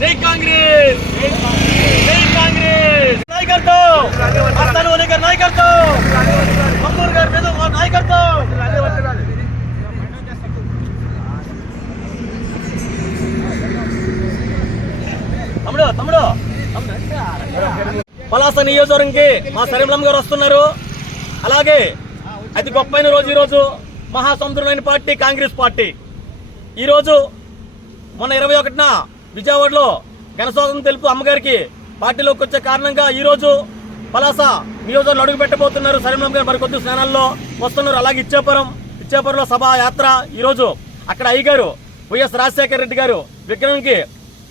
జై కాంగ్రెస్! జై కాంగ్రెస్! నాయకత్వం! అస్తాను ఓలే గారి నాయకత్వం! మమ్మూరు గారి మీద మా నాయకత్వం! తమ్ముడు తమ్ముడు! పలాస నియోజకవర్గంకి మా సరిమలం గారు వస్తున్నారు. అలాగే అతి గొప్పైన రోజు ఈరోజు మహాసముద్రమైన పార్టీ కాంగ్రెస్ పార్టీ. ఈరోజు మొన్న ఇరవై ఒకటిన విజయవాడలో ఘనస్వాగతం తెలుపు అమ్మగారికి పార్టీలోకి వచ్చే కారణంగా ఈరోజు పలాస నియోజకవర్గంలో అడుగు పెట్టబోతున్నారు సరిమలం గారు మరికొద్ది స్నానాల్లో వస్తున్నారు. అలాగే ఇచ్చాపురం ఇచ్చాపురంలో సభా యాత్ర ఈరోజు అక్కడ అయ్యగారు వైఎస్ రాజశేఖర రెడ్డి గారు విగ్రహానికి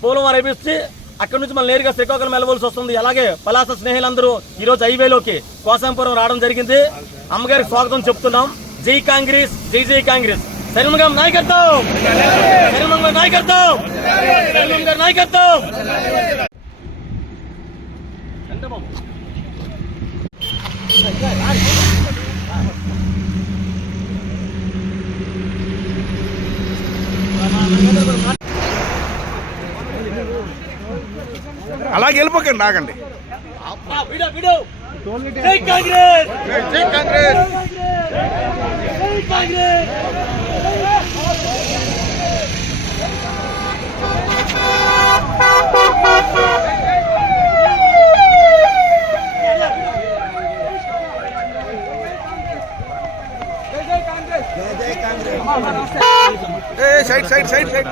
పూలం అరేపిస్తే అక్కడి నుంచి మనం నేరుగా శ్రీకాకుళం వెళ్ళవలసి వస్తుంది. అలాగే పలాస స్నేహితులందరూ ఈ రోజు హైవేలోకి కోసాంపురం రావడం జరిగింది. అమ్మగారికి స్వాగతం చెప్తున్నాం. జై కాంగ్రెస్ జై జై కాంగ్రెస్. శరీరం నాయకత్వం! గారి నాయకత్వం! శరీరం గారి నాయకత్వం! అలాగే వెళ్ళిపోకండి నాగండి ఆ, వీడు, Jai Kangres! Jai Kangres! Jai side, side, side, side.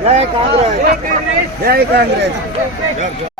జై కాంగ్రెస్ ఏ సైడ్ సైడ్ సైడ్ సైడ్ జై కాంగ్రెస్. జై కాంగ్రెస్.